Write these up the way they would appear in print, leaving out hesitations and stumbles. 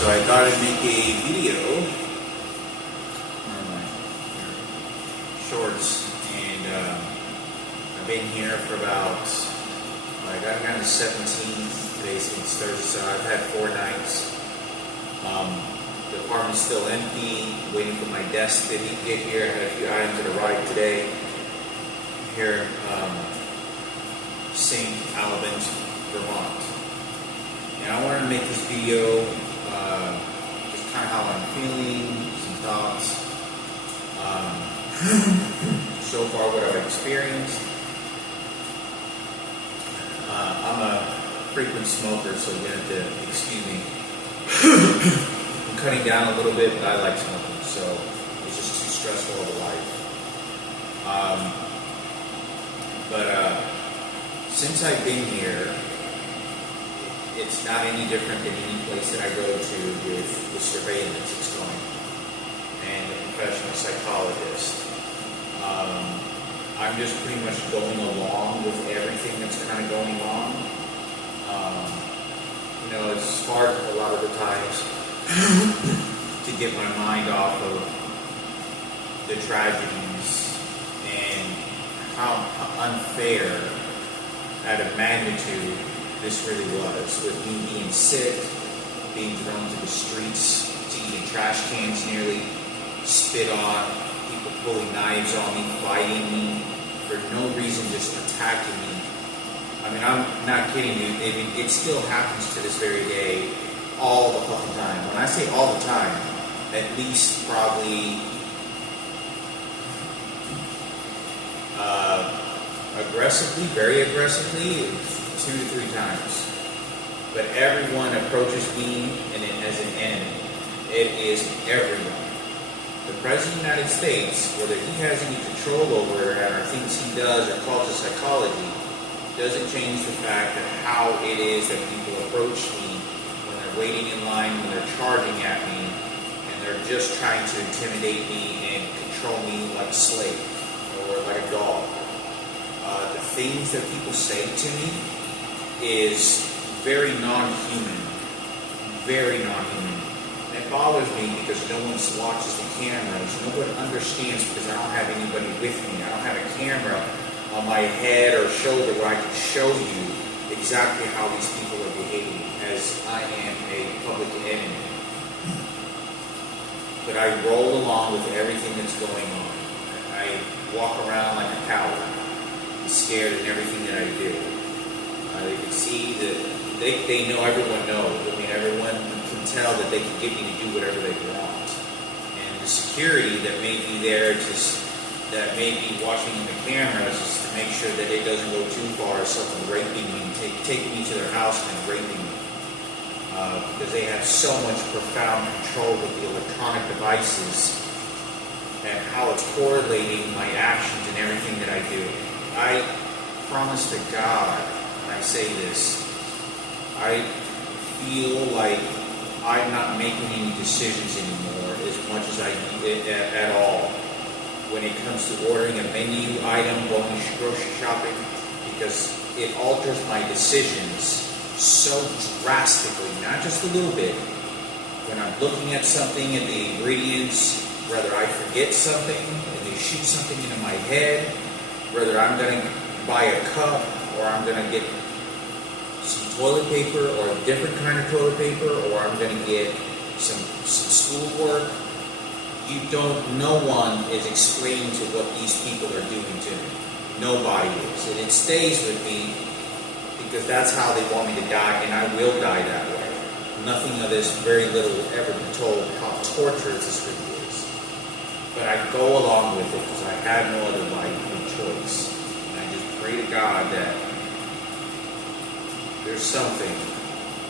So I thought I'd make a video, shorts, and I've been here for about, I got here on the 17th, today's Thursday, so I've had 4 nights. The apartment's still empty, waiting for my desk to get here. I had a few items that arrived today here in St. Albans, Vermont. And I wanted to make this video just kind of how I'm feeling, some thoughts, so far what I've experienced. I'm a frequent smoker, so you're going to have to excuse me. I'm cutting down a little bit, but I like smoking, so it's just too stressful of a life. Since I've been here, it's not any different than any place that I go to with the surveillance that's going and the professional psychologist. I'm just pretty much going along with everything that's kind of going on. It's hard a lot of the times to get my mind off of the tragedies and how unfair at a magnitude this really was, with me being sick, being thrown to the streets, eating trash cans nearly, spit on, people pulling knives on me, fighting me, for no reason, just attacking me. I mean, I'm not kidding you. I mean, it still happens to this very day, all the fucking time. When I say all the time, at least probably aggressively, very aggressively, 2 to 3 times. But everyone approaches me and it as an enemy. It is everyone. The President of the United States, whether he has any control over it or things he does or calls it psychology, doesn't change the fact that how it is that people approach me when they're waiting in line, when they're charging at me, and they're just trying to intimidate me and control me like a slave or like a dog. The things that people say to me is very non-human. Very non-human. And it bothers me because no one watches the cameras. No one understands because I don't have anybody with me. I don't have a camera on my head or shoulder where I can show you exactly how these people are behaving, as I am a public enemy. But I roll along with everything that's going on. I walk around like a coward, scared in everything that I do. They can see that they know, everyone knows. I mean, everyone can tell that they can get me to do whatever they want. And the security that may be there, that may be watching the cameras, is to make sure that it doesn't go too far as someone raping me and taking me to their house and raping me. Because they have so much profound control with the electronic devices and how it's correlating my actions and everything that I do. I promise to God, when I say this, I feel like I'm not making any decisions anymore as much as I at all when it comes to ordering a menu item, going grocery shopping, because it alters my decisions so drastically, not just a little bit. When I'm looking at something and the ingredients, whether I forget something and they shoot something into my head, whether I'm going to buy a cup or I'm going to get some toilet paper or a different kind of toilet paper, or I'm going to get some schoolwork. No one is explaining to what these people are doing to me. Nobody is. And it stays with me because that's how they want me to die, and I will die that way. Nothing of this, very little, will ever be told how torturous this really is. But I go along with it because I have no other life, no choice. And I just pray to God that there's something,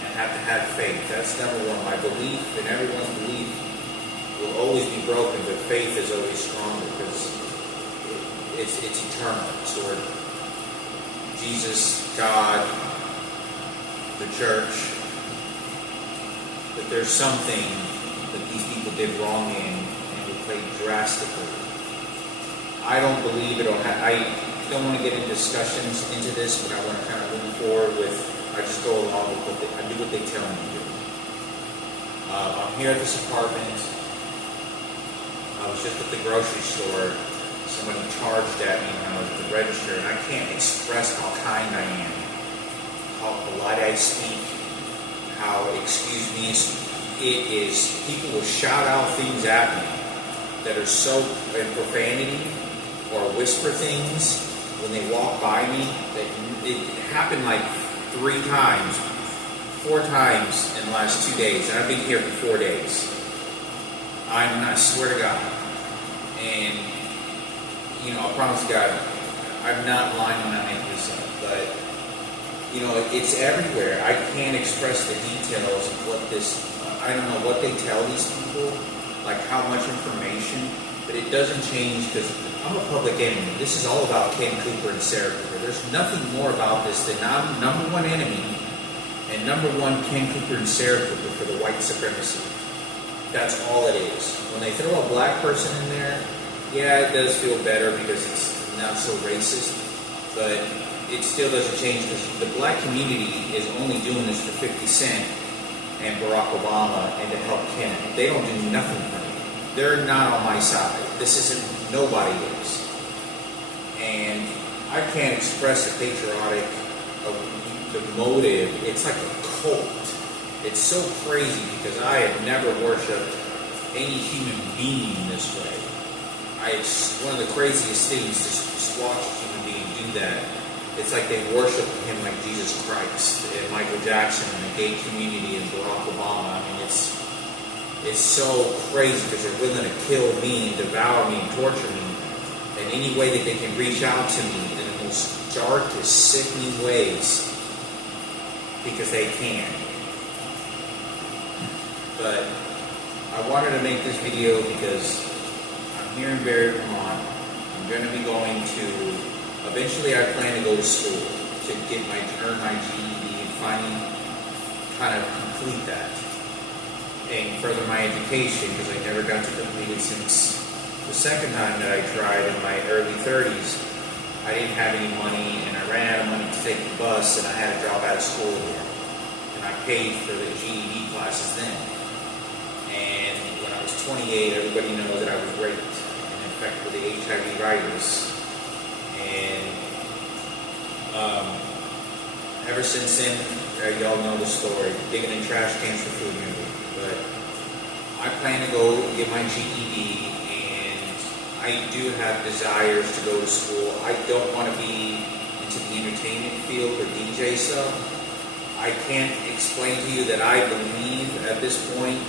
and have to have faith. That's number one. My belief and everyone's belief will always be broken, but faith is always stronger because it's eternal. It's Lord Jesus, God, the church. But there's something that these people did wrong in, and we played drastically. I don't believe it. I don't want to get into discussions into this, but I want to kind of move forward with. I just go along with I do what they tell me to do. I'm here at this apartment. I was just at the grocery store. Somebody charged at me when I was at the register, and I can't express how kind I am, how polite I speak, how, excuse me, it is, people will shout out things at me that are so in profanity, or whisper things when they walk by me. That it happened like 4 times in the last 2 days, and I've been here for 4 days. I swear to God. And, you know, I promise God, I'm not lying when I make this up, but, you know, it's everywhere. I can't express the details of what this, I don't know what they tell these people, like how much information, but it doesn't change because I'm a public enemy. This is all about Ken Cooper and Sarah Cooper. There's nothing more about this than I'm number one enemy and number one Ken Cooper and Sarah Cooper for the white supremacy. That's all it is. When they throw a black person in there, yeah, it does feel better because it's not so racist, but it still doesn't change because the black community is only doing this for 50 Cent and Barack Obama and to help Ken. They don't do nothing for me. They're not on my side. This isn't, nobody is. And I can't express the patriotic, the motive. It's like a cult. It's so crazy because I have never worshipped any human being this way. It's one of the craziest things to watch a human being do that. It's like they worship him like Jesus Christ and Michael Jackson and the gay community and Barack Obama. I mean, it's so crazy because they're willing to kill me and devour me and torture me in any way that they can reach out to me in the most darkest, sickening ways because they can. But I wanted to make this video because I'm here in Barre, Vermont. I'm going to be going to, eventually I plan to go to school to earn my GED and finally kind of complete that and further my education because I never got to complete it since the second time that I tried in my early 30s. I didn't have any money and I ran out of money to take the bus and I had to drop out of school again. And I paid for the GED classes then. And when I was 28, everybody knows that I was raped and infected with the HIV virus. And ever since then, y'all know the story, digging in trash cans for food memory. But I plan to go get my GED, and I do have desires to go to school. I don't want to be into the entertainment field or DJ stuff. I can't explain to you that I believe at this point,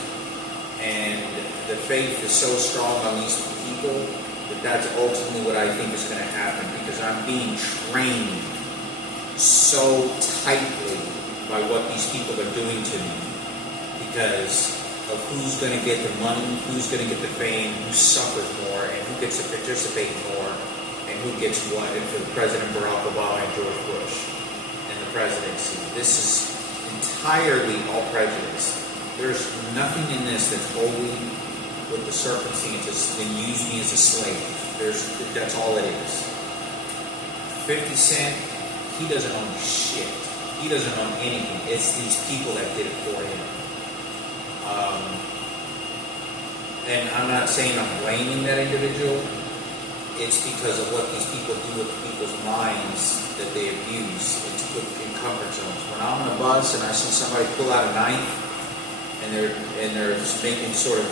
and the faith is so strong on these people that that's ultimately what I think is going to happen because I'm being trained so tightly by what these people are doing to me because of who's going to get the money, who's going to get the fame, who suffers more, and who gets to participate more, and who gets what. And for President Barack Obama and George Bush and the presidency, this is entirely all prejudice. There's nothing in this that's wholly with the circumstances and use me as a slave. That's all it is. 50 Cent, he doesn't own shit. He doesn't own anything. It's these people that did it for him. And I'm not saying I'm blaming that individual. It's because of what these people do with people's minds that they abuse and to put in comfort zones. When I'm on a bus and I see somebody pull out a knife and they're just making sort of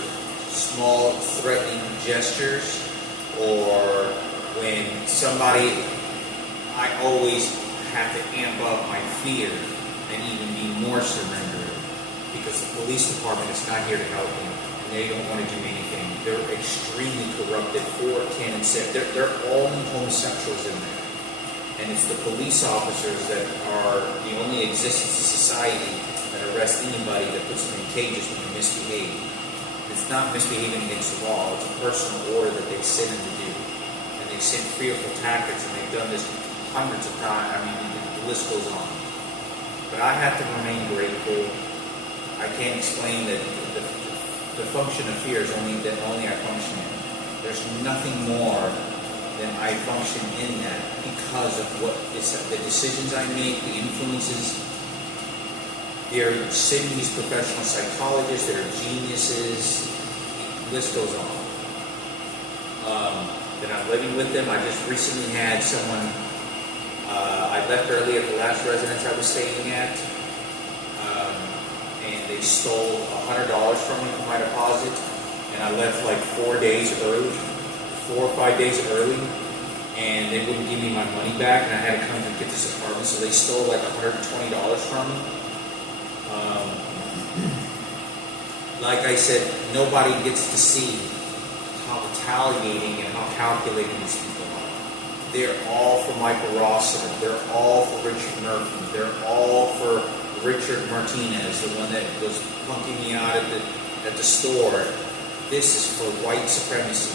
small threatening gestures, or when somebody, I always have to amp up my fear and even be more surrendered because the police department is not here to help me and they don't want to do anything. They're extremely corrupted for Ken and Sarah. They're all homosexuals in there. And it's the police officers that are the only existence in society that arrest anybody that puts them in cages when they misbehave. It's not misbehaving against the law. It's a personal order that they send them to do. And they send fearful tactics, and they've done this hundreds of times. I mean, the list goes on. But I have to remain grateful. I can't explain that the function of fear is only I function in. There's nothing more than I function in that because of what the decisions I make, the influences They're sending these professional psychologists that are geniuses. The list goes on. Then I'm living with them. I just recently had someone, I left early at the last residence I was staying at, and they stole $100 from me for my deposit, and I left like 4 days early, 4 or 5 days early, and they wouldn't give me my money back, and I had to come to get this apartment, so they stole like $120 from me. Like I said, nobody gets to see how retaliating and how calculating these people are. They're all for Michael Rossiter. They're all for Richard Murphy. They're all for Richard Martinez, the one that was punking me out at the store. This is for white supremacy.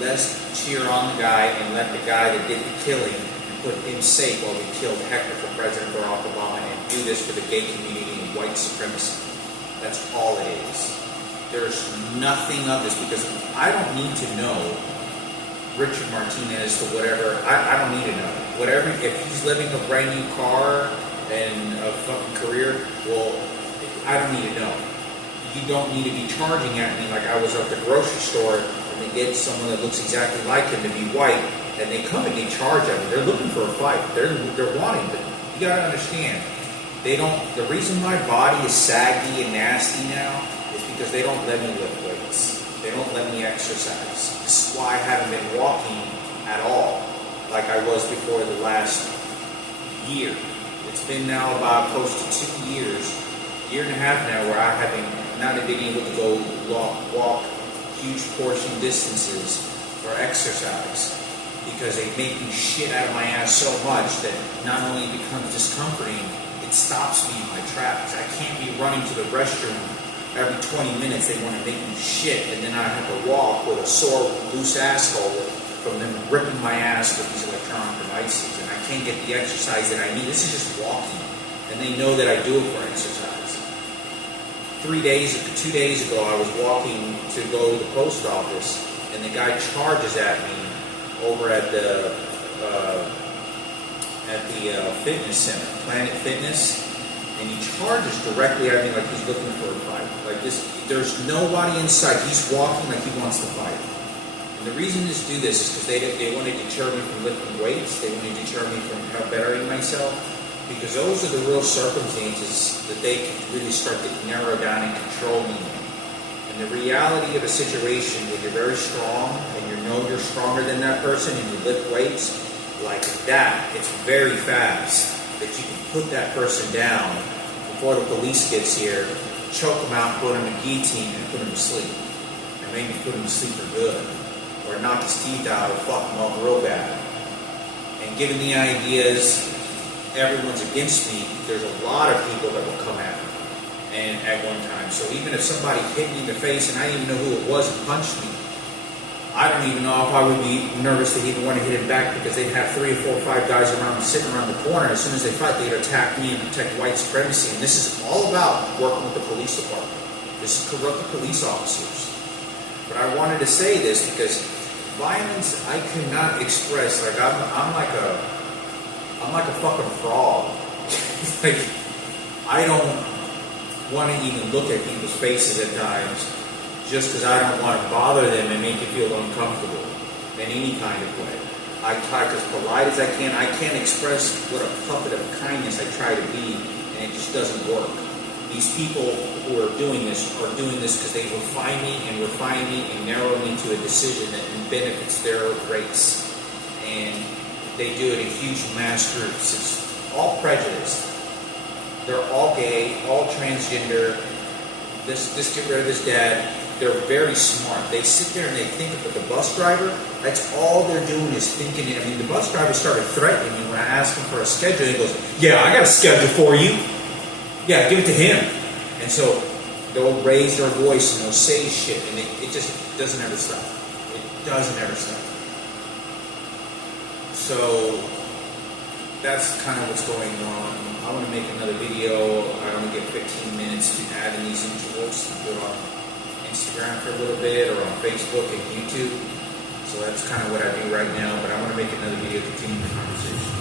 Let's cheer on the guy and let the guy that did the killing and put him safe while we killed Hector for President Barack Obama and do this for the gay community and white supremacy. That's all it is. There's nothing of this because I don't need to know Richard Martinez to whatever. I don't need to know. Whatever, if he's living a brand new car and a fucking career, well, I don't need to know. You don't need to be charging at me like I was at the grocery store and they get someone that looks exactly like him to be white and they come and they charge at me. They're looking for a fight. They're wanting to. You gotta understand. They don't. The reason my body is saggy and nasty now is because they don't let me lift weights. They don't let me exercise. This is why I haven't been walking at all like I was before the last year. It's been now about close to 2 years, year and a half now, where I haven't not been able to go walk huge portion distances for exercise because they make me shit out of my ass so much that not only it becomes discomforting, it stops me in my tracks. I can't be running to the restroom every 20 minutes. They want to make me shit, and then I have to walk with a sore, loose asshole from them ripping my ass with these electronic devices, and I can't get the exercise that I need. This is just walking, and they know that I do it for exercise. 2 days ago, I was walking to go to the post office, and the guy charges at me over at the fitness center, Planet Fitness, and he charges directly at me like he's looking for a fight. Like this, there's nobody in sight. He's walking like he wants to fight. And the reason to do this is because they want to deter me from lifting weights. They want to deter me from bettering myself. Because those are the real circumstances that they can really start to narrow down and control me in. And the reality of a situation where you're very strong and you know you're stronger than that person and you lift weights like that, it's very fast that you can put that person down before the police gets here, choke them out, put them in guillotine, and put them to sleep. And maybe put them to sleep for good. Or knock his teeth out or fuck him up real bad. And given the ideas everyone's against me, there's a lot of people that will come at me and at one time. So even if somebody hit me in the face and I didn't even know who it was and punched me, I don't even know if I would be nervous to even want to hit him back because they'd have 3 or 4 or 5 guys around sitting around the corner. As soon as they fight, they'd attack me and protect white supremacy. And this is all about working with the police department. This is corrupt the police officers. But I wanted to say this because violence I cannot express. Like I'm like a fucking frog. Like I don't want to even look at people's faces at times just because I don't want to bother them and make you feel uncomfortable in any kind of way. I try to as polite as I can. I can't express what a puppet of kindness I try to be, and it just doesn't work. These people who are doing this because they refine me and narrow me to a decision that benefits their race. And they do it in huge mass groups. It's all prejudiced. They're all gay, all transgender. This get rid of this dad. They're very smart. They sit there and they think that the bus driver, that's all they're doing is thinking. I mean, the bus driver started threatening me when I asked him for a schedule. He goes, "Yeah, I got a schedule for you. Yeah, give it to him." And so they'll raise their voice and they'll say shit, and it just doesn't ever stop. It doesn't ever stop. So that's kind of what's going on. I want to make another video. I only get 15 minutes to add in these intervals to put on Instagram for a little bit, or on Facebook and YouTube. So that's kind of what I do right now, but I want to make another video continuing the conversation.